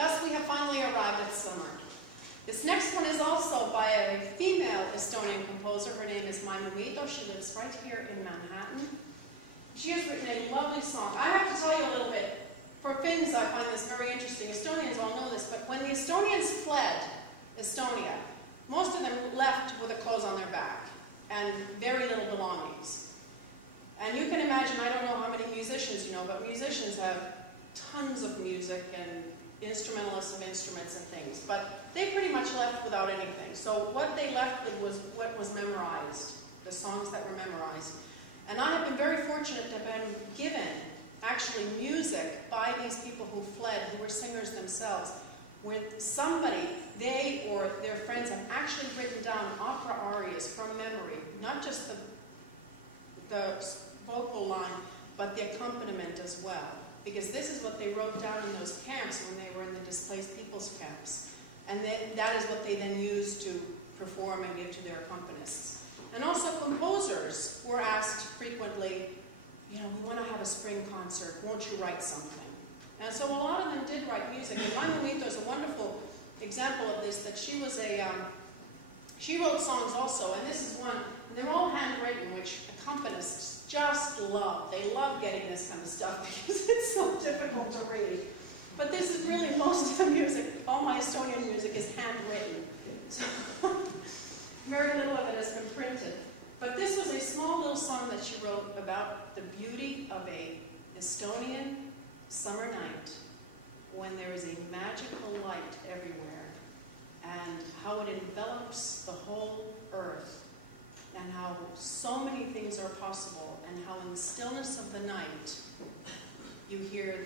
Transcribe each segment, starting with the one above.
thus we have finally arrived at summer. This next one is also by a female Estonian composer. Her name is Maimu Miido. She lives right here in Manhattan. She has written a lovely song. I have to tell you a little bit. For Finns, I find this very interesting. Estonians all know this, but when the Estonians fled Estonia, most of them left with the clothes on their back and very little belongings. And you can imagine, I don't know how many musicians you know, but musicians have tons of music and instrumentalists of instruments and things. But they pretty much left without anything. So what they left with was what was memorized, the songs that were memorized. And I have been very fortunate to have been given actually music by these people who fled, who were singers themselves, where somebody, they or their friends, have actually written down opera arias from memory, not just the vocal line, but the accompaniment as well. Because this is what they wrote down in those camps when they were in the displaced people's camps. And then that is what they then used to perform and give to their accompanists. And also composers were asked frequently, you know, we want to have a spring concert, won't you write something? And so a lot of them did write music. And Maimu Miido is a wonderful example of this, that she was she wrote songs also, and this is one, and they're all handwritten, which accompanists just love. They love getting this kind of stuff because it's so difficult to read. But this is really most of the music, all my Estonian music is handwritten. So very little of it has been printed. But this was a small little song that she wrote about the beauty of an Estonian summer night when there is a magical light everywhere, and how it envelops the whole earth, and how so many things are possible, and how in the stillness of the night you hear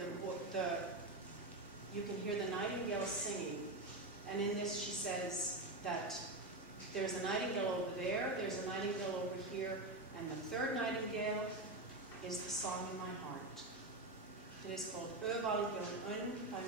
you can hear the nightingale singing. And in this she says that there's a nightingale over there, there's a nightingale over here, and the third nightingale is the song in my heart. It is called Ö valge on õnn, tai